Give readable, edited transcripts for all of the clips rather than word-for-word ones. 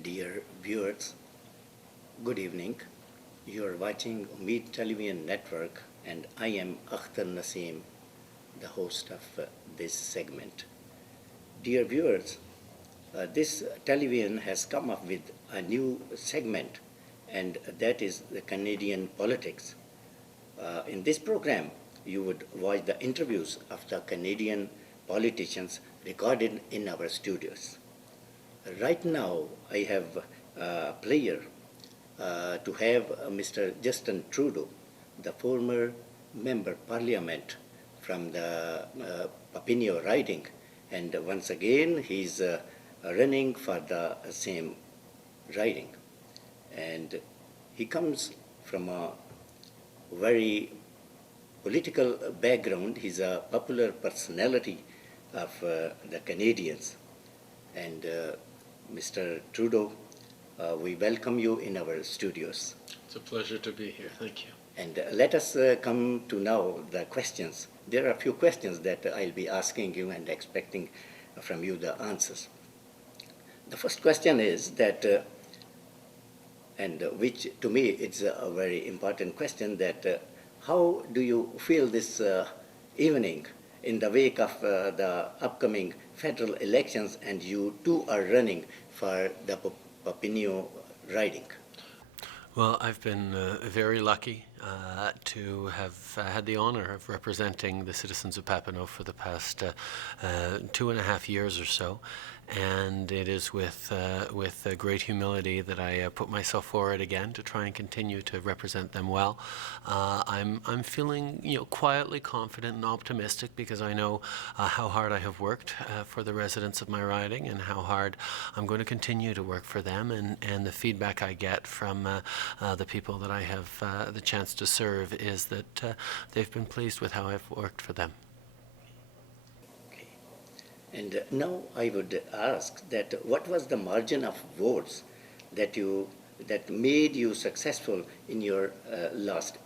Dear viewers, good evening. You are watching Meet Television Network, and I am Akhtar Naseem, the host of this segment. Dear viewers, this television has come up with a new segment, and that is the Canadian politics. In this program, you would watch the interviews of the Canadian politicians recorded in our studios. Right now, I have a pleasure to have Mr. Justin Trudeau, the former member parliament from the Papineau riding, and once again he's running for the same riding. And he comes from a very political background. He's a popular personality of the Canadians. And Mr. Trudeau, we welcome you in our studios. It's a pleasure to be here. Thank you. And let us come to now the questions. There are a few questions that I'll be asking you and expecting from you the answers. The first question is that, and which to me it's a very important question, that how do you feel this evening in the wake of the upcoming federal elections, and you too are running for the Papineau riding? Well, I've been very lucky to have had the honor of representing the citizens of Papineau for the past 2.5 years or so. And it is with great humility that I put myself forward again to try and continue to represent them well. I'm feeling quietly confident and optimistic, because I know how hard I have worked for the residents of my riding, and how hard I'm going to continue to work for them, and the feedback I get from the people that I have the chance to serve is that they've been pleased with how I've worked for them. And now I would ask that what was the margin of votes that made you successful in your last?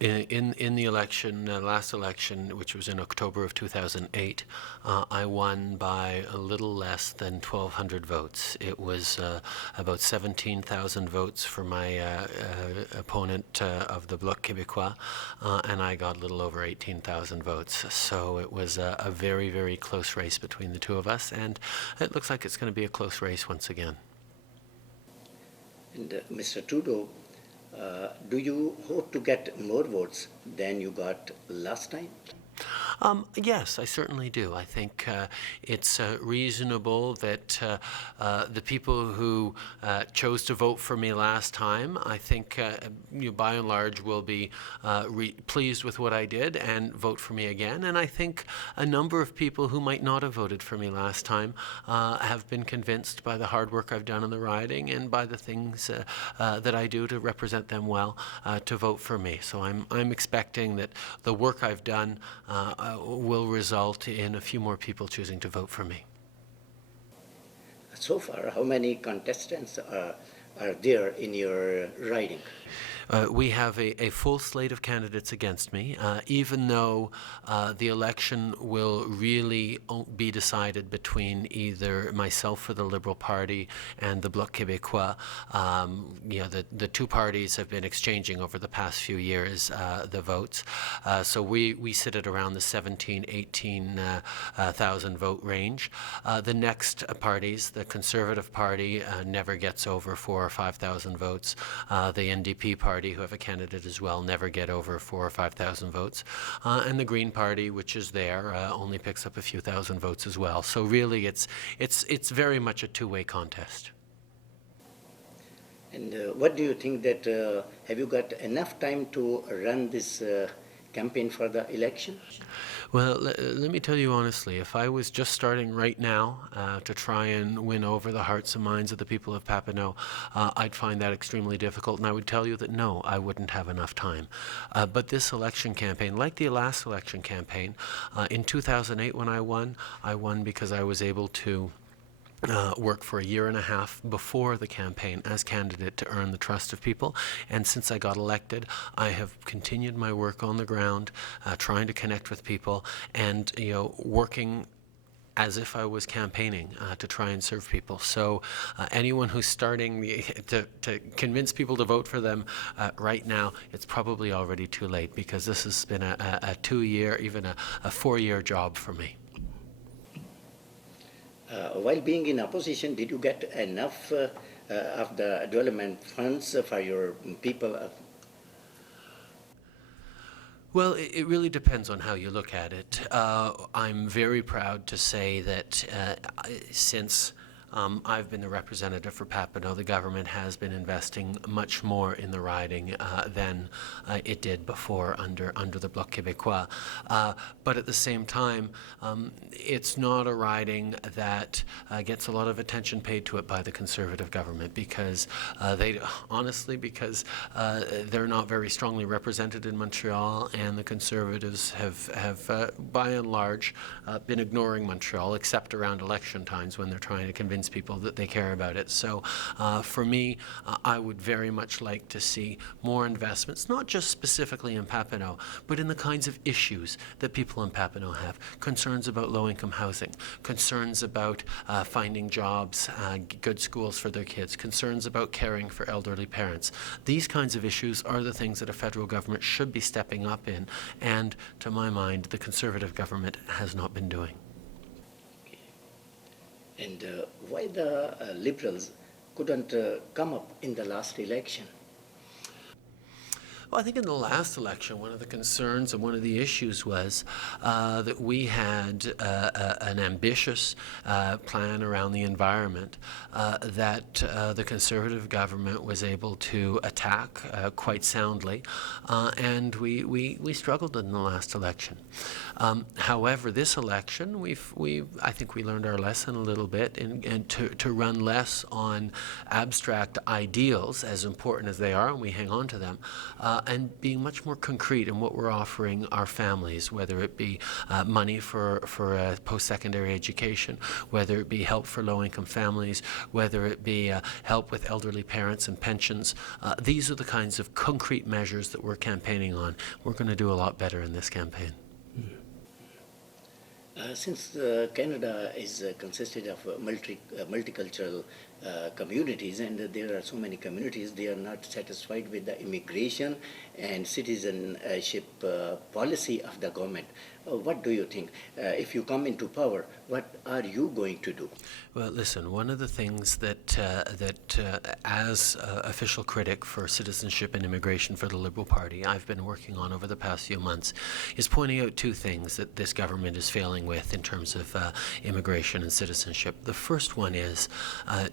In the election, last election, which was in October of 2008, I won by a little less than 1,200 votes. It was about 17,000 votes for my opponent of the Bloc Québécois, and I got a little over 18,000 votes. So it was a very, very close race between the two of us, and it looks like it's going to be a close race once again. And Mr. Trudeau, do you hope to get more votes than you got last time? Yes, I certainly do. I think it's reasonable that the people who chose to vote for me last time, I think by and large will be pleased with what I did and vote for me again. And I think a number of people who might not have voted for me last time have been convinced by the hard work I've done in the riding and by the things that I do to represent them well to vote for me. So I'm expecting that the work I've done will result in a few more people choosing to vote for me. So far, how many contestants are there in your riding? We have a full slate of candidates against me, even though the election will really be decided between either myself for the Liberal Party and the Bloc Québécois. The two parties have been exchanging over the past few years the votes. So we sit at around the 17,000, 18,000 vote range. The next parties, the Conservative Party, never gets over 4,000 or 5,000 votes. The NDP Party, who have a candidate as well, never get over 4,000 or 5,000 votes. And the Green Party, which is there, only picks up a few thousand votes as well. So really it's very much a two-way contest. And what do you think that, have you got enough time to run this campaign for the election? Well, let me tell you honestly, if I was just starting right now to try and win over the hearts and minds of the people of Papineau, I'd find that extremely difficult, and I would tell you that no, I wouldn't have enough time. But this election campaign, like the last election campaign, in 2008 when I won because I was able to work for a year and a half before the campaign as candidate to earn the trust of people. And since I got elected, I have continued my work on the ground, trying to connect with people and, working as if I was campaigning to try and serve people. So anyone who's starting to convince people to vote for them right now, it's probably already too late, because this has been a 2-year, even a 4-year job for me. While being in opposition, did you get enough of the development funds for your people? Well, it really depends on how you look at it. I'm very proud to say that since I've been the representative for Papineau, the government has been investing much more in the riding than it did before under the Bloc Québécois. But at the same time, it's not a riding that gets a lot of attention paid to it by the Conservative government, because because they're not very strongly represented in Montreal, and the Conservatives have by and large been ignoring Montreal, except around election times when they're trying to convince people that they care about it. So for me, I would very much like to see more investments, not just specifically in Papineau, but in the kinds of issues that people in Papineau have. Concerns about low-income housing, concerns about finding jobs, good schools for their kids, concerns about caring for elderly parents. These kinds of issues are the things that a federal government should be stepping up in, and to my mind, the Conservative government has not been doing. And why the Liberals couldn't come up in the last election? Well, I think in the last election, one of the concerns and one of the issues was that we had an ambitious plan around the environment that the Conservative government was able to attack quite soundly, and we struggled in the last election. However, this election, I think we learned our lesson a little bit, and to run less on abstract ideals, as important as they are, and we hang on to them, and being much more concrete in what we're offering our families, whether it be money for a post-secondary education, whether it be help for low-income families, whether it be help with elderly parents and pensions. These are the kinds of concrete measures that we're campaigning on. We're going to do a lot better in this campaign. Since Canada is consisted of multicultural communities, and there are so many communities, they are not satisfied with the immigration and citizenship policy of the government. What do you think? If you come into power, what are you going to do? Well, listen, one of the things that as official critic for citizenship and immigration for the Liberal Party, I've been working on over the past few months, is pointing out two things that this government is failing with in terms of immigration and citizenship. The first one is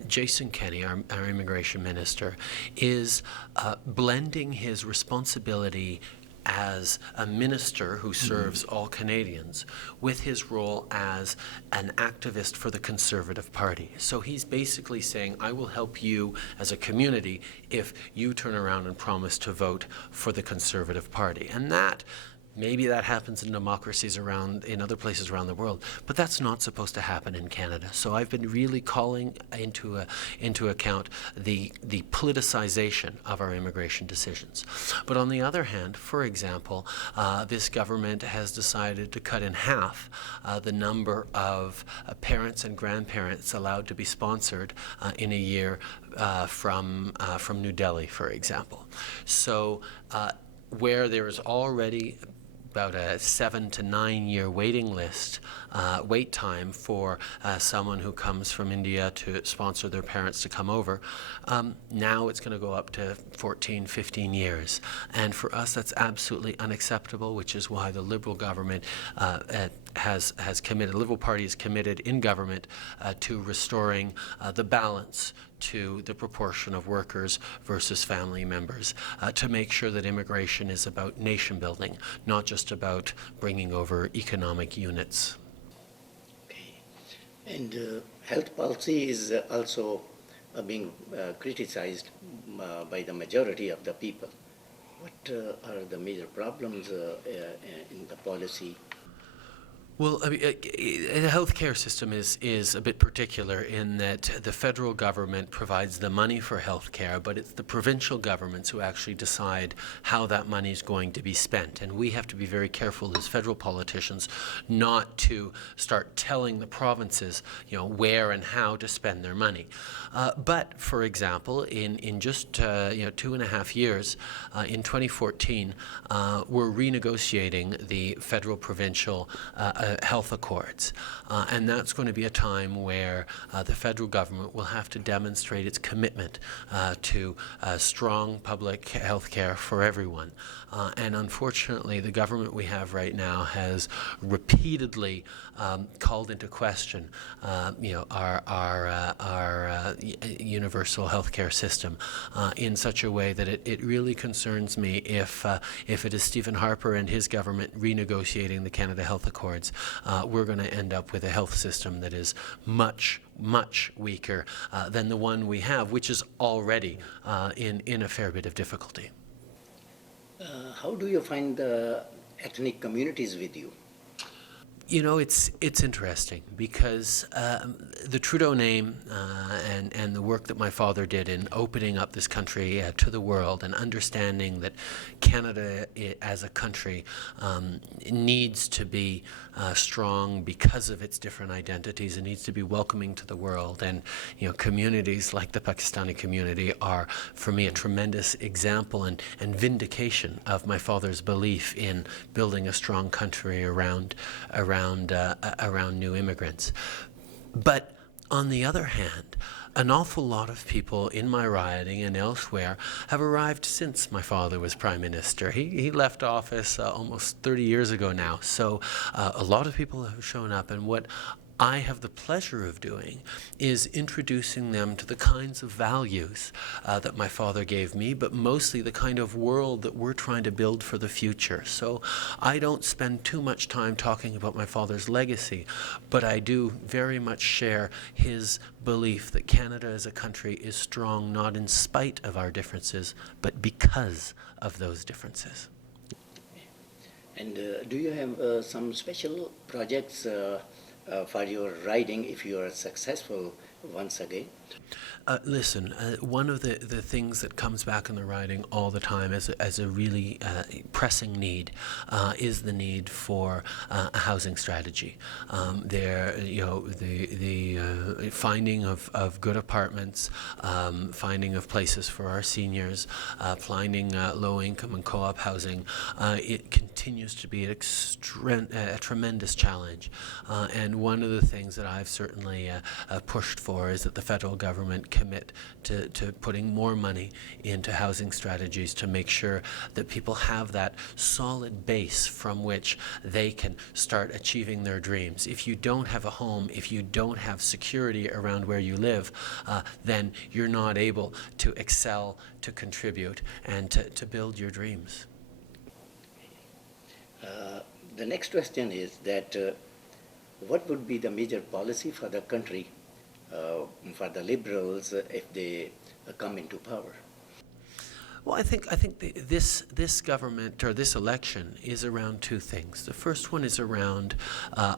Jason Kenney, our immigration minister, is blending his responsibility as a minister who serves all Canadians with his role as an activist for the Conservative Party. So he's basically saying, I will help you as a community if you turn around and promise to vote for the Conservative Party. And maybe that happens in democracies in other places around the world, but that's not supposed to happen in Canada. So I've been really calling into account the politicization of our immigration decisions. But on the other hand, for example, this government has decided to cut in half the number of parents and grandparents allowed to be sponsored in a year from New Delhi, for example. So where there is already about a 7 to 9 year waiting time for someone who comes from India to sponsor their parents to come over. Now it's going to go up to 14, 15 years. And for us, that's absolutely unacceptable, which is why the Liberal government has committed, the Liberal Party is committed in government to restoring the balance to the proportion of workers versus family members, to make sure that immigration is about nation building, not just about bringing over economic units. Okay. And health policy is also being criticized by the majority of the people. What are the major problems in the policy? Well, I mean, the healthcare system is a bit particular in that the federal government provides the money for healthcare, but it's the provincial governments who actually decide how that money is going to be spent. And we have to be very careful as federal politicians not to start telling the provinces, where and how to spend their money. But, for example, in just 2.5 years, in 2014, we're renegotiating the federal-provincial health accords. And that's going to be a time where the federal government will have to demonstrate its commitment to strong public health care for everyone. And unfortunately, the government we have right now has repeatedly called into question our universal health care system in such a way that it really concerns me if it is Stephen Harper and his government renegotiating the Canada Health Accords, we're going to end up with a health system that is much, much weaker than the one we have, which is already in a fair bit of difficulty. How do you find the ethnic communities with you? It's interesting because the Trudeau name and the work that my father did in opening up this country to the world and understanding that Canada as a country needs to be strong because of its different identities. It needs to be welcoming to the world. And, communities like the Pakistani community are, for me, a tremendous example and vindication of my father's belief in building a strong country around new immigrants. But on the other hand, an awful lot of people in my riding and elsewhere have arrived since my father was Prime Minister. He left office almost 30 years ago now. So a lot of people have shown up, and what I have the pleasure of doing is introducing them to the kinds of values that my father gave me, but mostly the kind of world that we're trying to build for the future. So I don't spend too much time talking about my father's legacy, but I do very much share his belief that Canada as a country is strong not in spite of our differences, but because of those differences. And do you have some special projects for your riding if you are successful once again? Listen, one of the things that comes back in the riding all the time as a really pressing need is the need for a housing strategy. The finding of good apartments, finding of places for our seniors, finding low-income and co-op housing, it continues to be a tremendous challenge. And one of the things that I've certainly pushed for is that the federal government commit to putting more money into housing strategies to make sure that people have that solid base from which they can start achieving their dreams. If you don't have a home, if you don't have security around where you live, then you're not able to excel, to contribute, and to build your dreams. The next question is that what would be the major policy for the country for the Liberals if they come into power? Well, I think this government or this election is around two things. The first one is around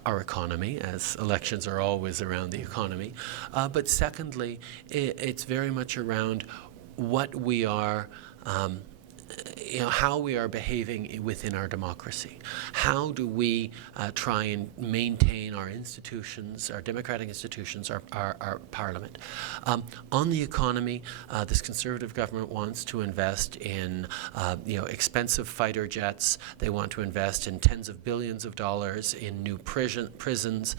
our economy, as elections are always around the economy. But secondly, it's very much around what we are how we are behaving within our democracy. How do we try and maintain our institutions, our democratic institutions, our parliament? On the economy, this Conservative government wants to invest in expensive fighter jets. They want to invest in tens of billions of dollars in new prisons.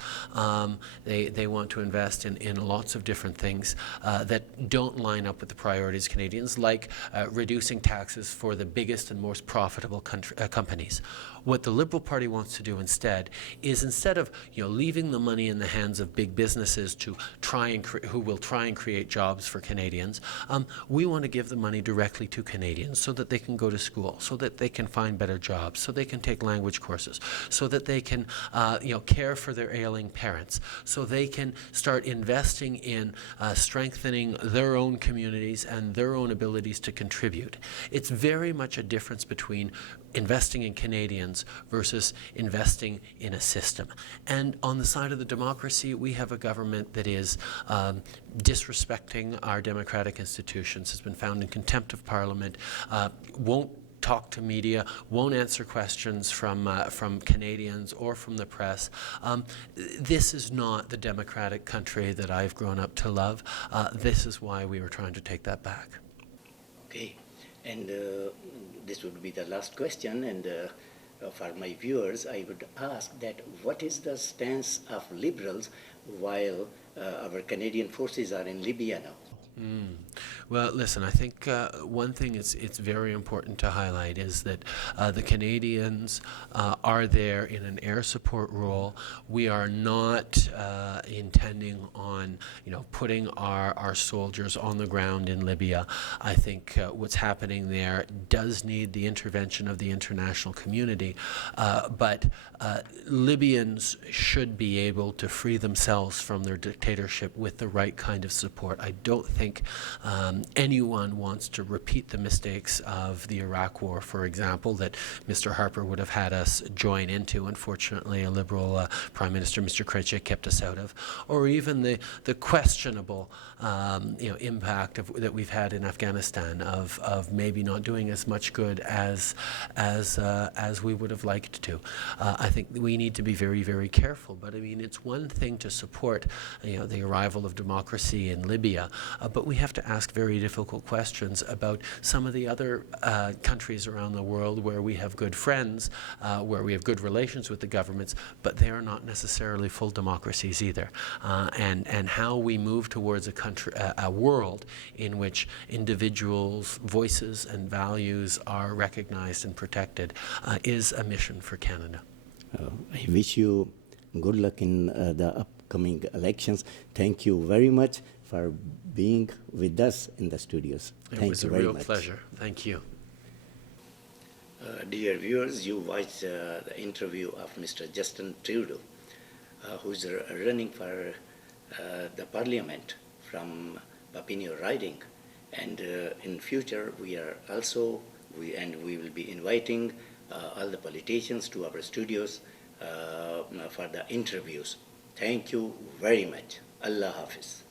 They want to invest in lots of different things that don't line up with the priorities of Canadians, like reducing taxes for the biggest and most profitable companies. What the Liberal Party wants to do instead of leaving the money in the hands of big businesses to who will try and create jobs for Canadians, we want to give the money directly to Canadians so that they can go to school, so that they can find better jobs, so they can take language courses, so that they can care for their ailing parents, so they can start investing in strengthening their own communities and their own abilities to contribute. It's very much a difference between investing in Canadians versus investing in a system. And on the side of the democracy, we have a government that is disrespecting our democratic institutions, has been found in contempt of Parliament, won't talk to media, won't answer questions from Canadians or from the press. This is not the democratic country that I've grown up to love. This is why we were trying to take that back. Okay, and this would be the last question, and for my viewers, I would ask that what is the stance of Liberals while our Canadian forces are in Libya now? Well, listen, I think one thing it's very important to highlight is that the Canadians are there in an air support role. We are not intending on, putting our soldiers on the ground in Libya. I think what's happening there does need the intervention of the international community, but Libyans should be able to free themselves from their dictatorship with the right kind of support. I don't think anyone wants to repeat the mistakes of the Iraq War, for example, that Mr. Harper would have had us join into. Unfortunately, a Liberal Prime Minister, Mr. Krejcik, kept us out of, or even the questionable impact that we've had in Afghanistan of maybe not doing as much good as we would have liked to. I think we need to be very, very careful. But I mean, it's one thing to support the arrival of democracy in Libya, but we have to ask very difficult questions about some of the other countries around the world where we have good friends, where we have good relations with the governments, but they are not necessarily full democracies either. And how we move towards a world in which individuals' voices and values are recognized and protected is a mission for Canada. I wish you good luck in the upcoming elections. Thank you very much for being with us in the studios. Thank you very much. It was a real pleasure. Thank you. Dear viewers, you watched the interview of Mr. Justin Trudeau, who's running for the Parliament from Papineau riding, and in future we will be inviting all the politicians to our studios for the interviews. Thank you very much. Allah Hafiz.